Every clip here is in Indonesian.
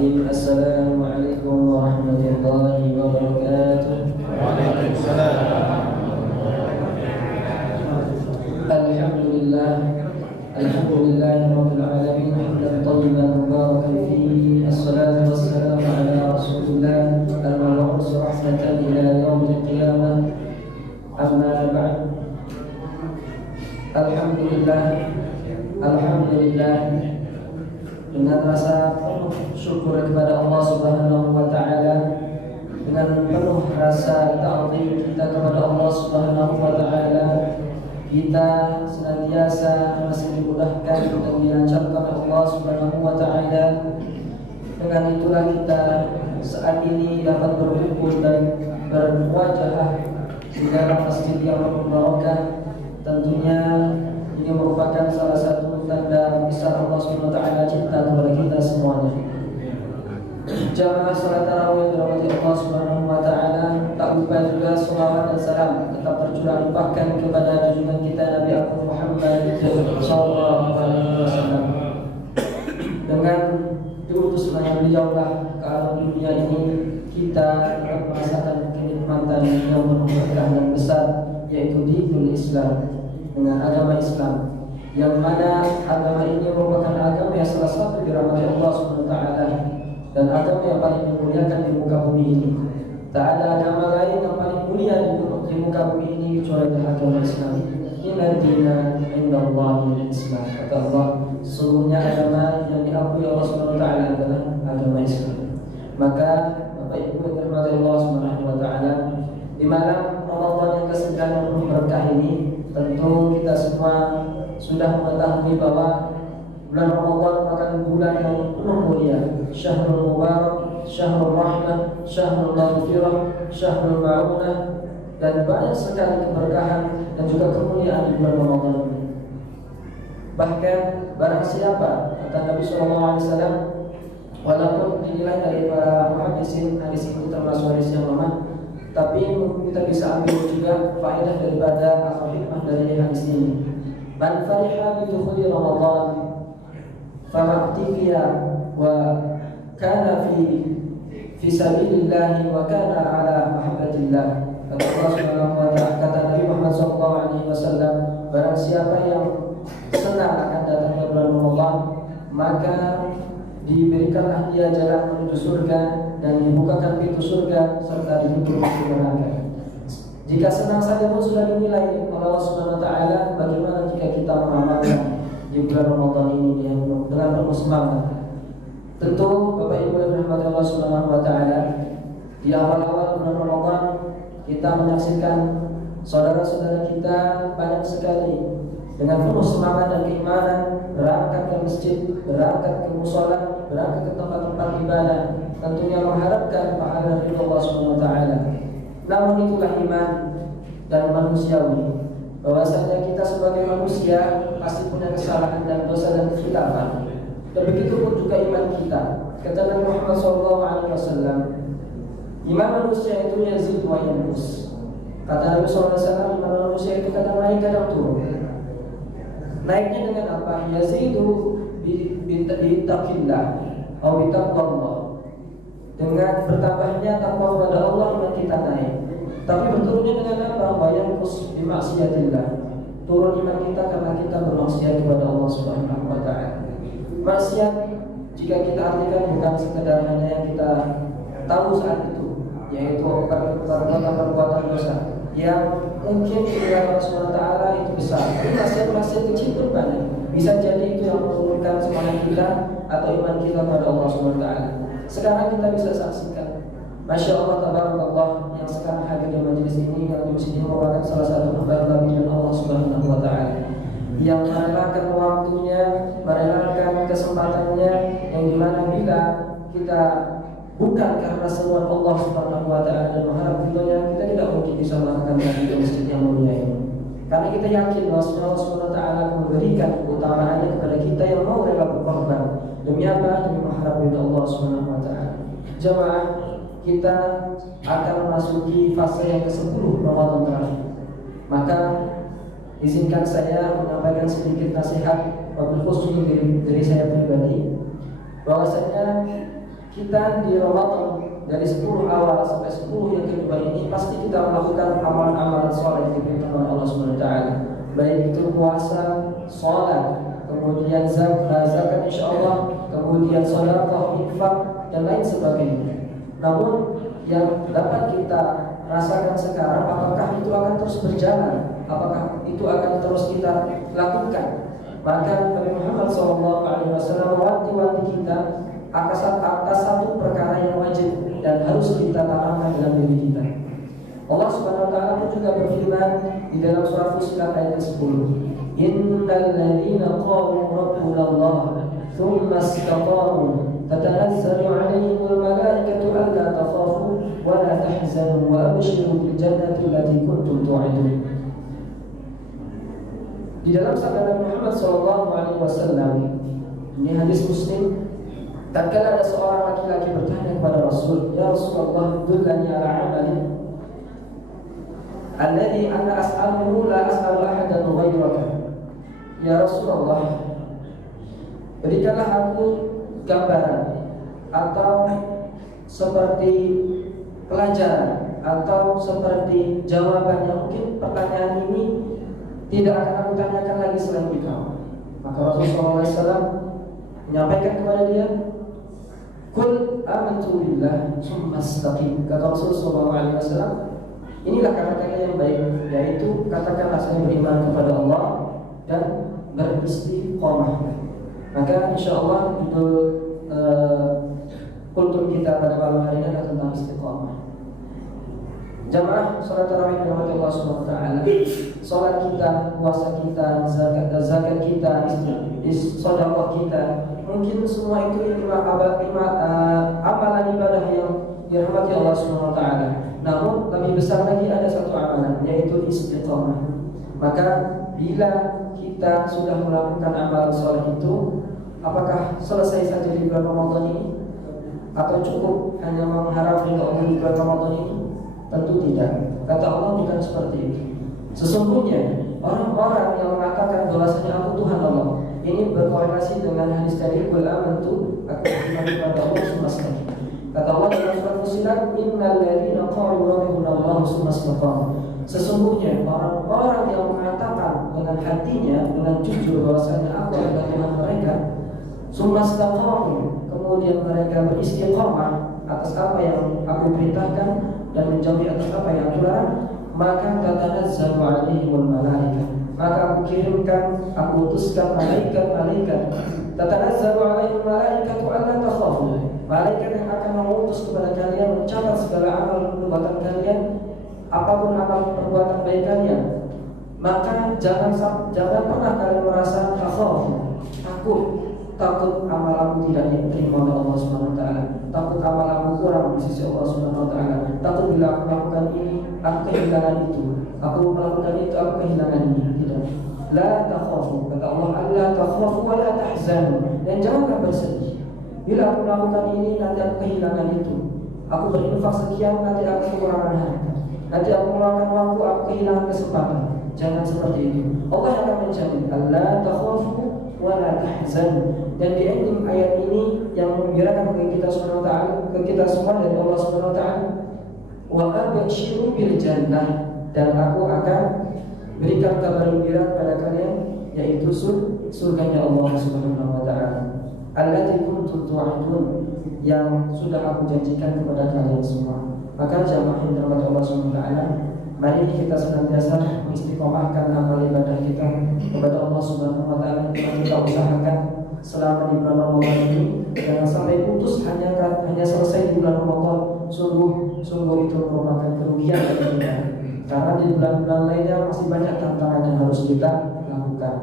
Bismillahirrahmanirrahim. Assalamualaikum warahmatullahi wabarakatuh. Waalaikumsalam. Alhamdulillah rabbil alamin, hamdan thayyiban mubarakan fihi. Assalatu wassalamu ala Rasulillah al-mab'uts rahmatan ila yaumil qiyamah. Amma ba'd. Alhamdulillah dengan rasa penuh syukur kepada Allah Subhanahu wa taala, dengan penuh rasa ta'zim kita kepada Allah Subhanahu wa taala, kita senantiasa masih dimudahkan dan dilancarkan oleh Allah Subhanahu wa taala. Dengan itulah kita saat ini dapat berkumpul dan berwajah di dalam masjid yang berbarakah. Tentunya ini merupakan salah satu tanda besar Allah Subhanahu wa taala cinta kepada kita semuanya. Jamaah salat tarawih dirahmati Allah Subhanahu wa taala, tak lupa juga salawat dan salam tetap tercurah limpahkan kepada junjungan kita Nabi Agung Muhammad sallallahu alaihi wasallam. Dengan diutusnya beliaulah ke alam dunia ini kita dapat merasakan kenikmatan yang penuh berkah dan besar, yaitu dinul Islam, dengan agama Islam, yang mana agama ini merupakan agama yang salah satu dirahmati Allah Subhanahu wa taala dan agama yang paling dimuliakan di muka bumi ini. Tak ada agama lain yang paling mulia di muka bumi ini kecuali agama Islam. Inna dina indallahi Islam. Kata Allah, sesungguhnya agama yang diakui Allah Subhanahu wa taala adalah agama Islam. Maka Bapak Ibu yang dirahmati Allah Subhanahu wa taala, di malam Ramadan yang ke-9 yang penuh berkah ini, tentu kita semua sudah mengetahui bahwa bulan Ramadan merupakan bulan yang penuh mulia. Syahrul Mubarak, Syahrul Rahmah, Syahrul Maghfirah, Syahrul Ma'unah, dan banyak sekali keberkahan dan juga kemuliaan di bulan Ramadan ini. Bahkan barang siapa, kata Nabi SAW, walaupun dinilai dari para muhaddisin hadis itu termasuk hadis yang lemah, tapi kita bisa ambil juga faedah daripada atau hikmah dari hadis ini. Man fariha bi dukhuli Ramadan fama'tiqiya wa kana fi sabilillah wa kana ala mahabbatillah. Kata Allah Subhanahu wa taala, kata Nabi Muhammad SAW, barang siapa yang senang akan datangnya bulan Ramadan, maka diberikanlah dia jalan menuju surga dan dibukakan pintu surga serta ditutup pintu neraka. Jika senang saja pun sudah dinilai oleh Allah Subhanahu wa taala, bagaimana jika kita mengamalkan di bulan Ramadan ini dengan penuh semangat? Tentu Bapak Ibu yang dirahmati Allah Subhanahu wa taala, di awal-awal bulan Ramadan kita menyaksikan saudara-saudara kita banyak sekali dengan penuh semangat dan keimanan berangkat ke masjid, berangkat ke mushola, berangkat ke tempat-tempat ibadah, tentunya mengharapkan pahala dari Allah Subhanahu wa taala. Namun itulah iman dan manusiawi, bahwasanya kita sebagai manusia pasti punya kesalahan dan dosa dan kekhilafan. Dan begitu pun juga iman kita. Kata Nabi Muhammad SAW, iman manusia itu yazid wa yanqus. Kata Nabi SAW, iman manusia itu kadang naik kadang turun. Naiknya dengan apa? Yazidu bittaqillah atau bittaqwallah. Dengan bertambahnya takwa kepada Allah iman kita naik. Tapi berturunnya dengan apa? Wa yanqus bi maksiatillah. Turun iman kita karena kita bermaksiat kepada Allah Subhanahu wa taala. Maksiat jika kita artikan bukan sekedar hanya yang kita tahu saat itu, yaitu perbuatan dosa yang mungkin di Allah Subhanahu wa taala itu besar. Tapi maksiat-maksiat kecil pun banyak. Bisa jadi itu yang menurunkan semangat kita atau iman kita pada Allah Subhanahu wa taala. Sekarang kita bisa saksikan, Masya Allah tabarakallah, yang sekarang hadir di majelis ini, yang di sini merupakan salah satu hamba Nabi dan Allah Subhanahu wa taala, yang merelakan waktunya, merelakan kesempatannya, yang dimana bila kita bukan karena seruan Allah Subhanahu wa taala dan mengharap ridhonya, kita tidak mungkin bisa melakukan di masjid yang mulia ini. Karena kita yakin bahwa Allah Subhanahu wa taala memberikan keutamaannya kepada kita yang mau rela berkorban. Demi apa? Demi mengharap ridho Allah Subhanahu wa taala. Jamaah, kita akan memasuki fase yang ke-10 Ramadan terakhir. Maka izinkan saya menyampaikan sedikit nasihat, wabil khusus diri saya pribadi, bahwasanya kita di Ramadan dari 10 awal sampai 10 yang kedua ini pasti kita melakukan amalan-amalan soleh yang diberikan oleh Allah Subhanahu wa taala. Baik itu puasa, sholat, kemudian zakat insyaallah, kemudian sedekah, infak dan lain sebagainya. Namun yang dapat kita rasakan sekarang, apakah itu akan terus berjalan? Apakah itu akan terus kita lakukan? Maka Nabi Muhammad SAW mewanti-wanti kita atas satu perkara yang wajib dan harus kita tanamkan dalam diri kita. Allah Subhanahu wa taala pun juga berfirman di dalam surah Fussilat ayat 10. Innal ladzina qalu rabbuna Allah tsumma istaqamu tatanazzalu 'alaihimul malaikatu alla takhafu wa la tahzanu wa abshiru bil jannati allati kuntum tu'adun. Di dalam sabda Nabi Muhammad SAW, ini hadis Muslim, tatkala ada seorang laki-laki bertanya kepada Rasul, "Ya Rasulullah, dullani ala amalin alladhi ana as'aluhu la as'alu ahadan ghairaka." Ya Rasulullah, berikanlah aku gambaran atau seperti pelajaran atau seperti jawaban yang mungkin pertanyaan ini tidak akan aku tanyakan lagi selain engkau. Maka Rasulullah SAW menyampaikan kepada dia, "Qul amantu billah tsumma istaqim." Kata Rasulullah SAW, inilah kata-kata yang baik, yaitu katakanlah saya beriman kepada Allah dan beristiqomah. Maka insyaallah itu kultum kita pada malam hari ini adalah tentang istiqomah. Jamaah salat tarawih dirahmati Allah Subhanahu wa taala. Salat kita, puasa kita, zakat kita, sedekah kita, mungkin semua itu amalan ibadah yang dirahmati Allah Subhanahu wa taala. Namun lebih besar lagi ada satu amalan, yaitu istiqomah. Maka bila kita sudah melakukan amalan saleh itu, apakah selesai saja di bulan Ramadan ini? Atau cukup hanya mengharap ridha Allah di bulan Ramadan ini? Tentu tidak. Kata Allah bukan seperti itu. Sesungguhnya orang-orang yang mengatakan bahwasanya aku Tuhan Allah, ini berkorelasi dengan hadis tadi, "Qul amantu," aku beriman kepada Allah semesta. Kata Allah dalam surah Fussilat, "Innal ladzina qalu rabbuna Allah tsumma istaqamu." Sesungguhnya orang-orang yang mengatakan dengan hatinya, dengan jujur bahwasanya aku adalah Tuhan mereka, tsumma istaqamu, kemudian mereka beristiqamah atas apa yang aku perintahkan dan menjauhi atas apa yang aku larang, maka tatanazzalu 'alaihimul malaikah, maka aku kirimkan, aku utuskan malaikat-malaikat, tatanazzalu 'alaihimul malaikatu alla takhafu, malaikat yang akan mengutus kepada kalian mencatat segala amal perbuatan kalian, apapun amal perbuatan baik kalian. Maka jangan pernah kalian merasa takut amal aku tidak diterima oleh Allah Subhanahu wa taala, takut amal aku kurang di sisi Allah Subhanahu wa taala, takut bila aku melakukan ini aku kehilangan itu, aku melakukan itu aku kehilangan ini. Tidak. La takhafu, kata Allah, alla takhafu wa la tahzanu, dan janganlah bersedih. Bila aku melakukan ini nanti aku kehilangan itu. Aku berinfak sekian nanti aku kekurangan harta. Nanti aku melakukan waktu aku kehilangan kesempatan. Jangan seperti itu. Allah akan menjamin, alla takhafu wa la tahzanu. Dan di ending ayat ini yang menggembirakan bagi kita Subhanahu wa taala, ke kita semua dari Allah Subhanahu wa taala, wa abshiru bil jannah, dan aku akan berikan kabar gembira kepada kalian, yaitu surganya Allah Subhanahu wa taala, allati kuntum tu'adun, yang sudah aku janjikan kepada kalian semua. Maka jamaah yang dirahmati Allah Subhanahu wa taala, mari kita senantiasa mengistiqomahkan amal ibadah kita kepada Allah Subhanahu wa taala yang kita usahakan selama di bulan Ramadan ini. Jangan sampai putus hanya selesai di bulan Ramadan. Sungguh itu merupakan kerugian bagi kita, karena di bulan-bulan lainnya masih banyak tantangan yang harus kita lakukan.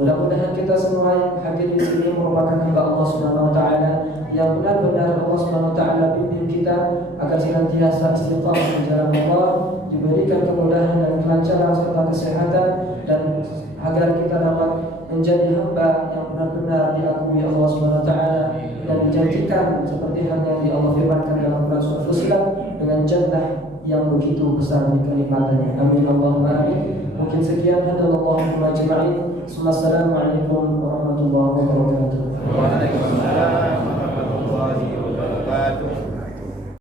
Mudah-mudahan kita semua yang hadir di sini merupakan hamba Allah Subhanahu wa taala, yang benar-benar Allah Subhanahu wa taala bimbing kita agar senantiasa istiqamah di jalan Allah, diberikan kemudahan dan kelancaran serta kesehatan, dan agar kita dapat menjadi hamba yang benar-benar diakui Allah Subhanahu wa taala dan dijanjikan seperti halnya yang Allah firmankan dalam surah Fussilat, dengan jannah yang begitu besar kenikmatannya. Amin Allahumma amin. Mungkin sekian, hadallahu ajma'in. Assalamualaikum warahmatullahi wabarakatuh.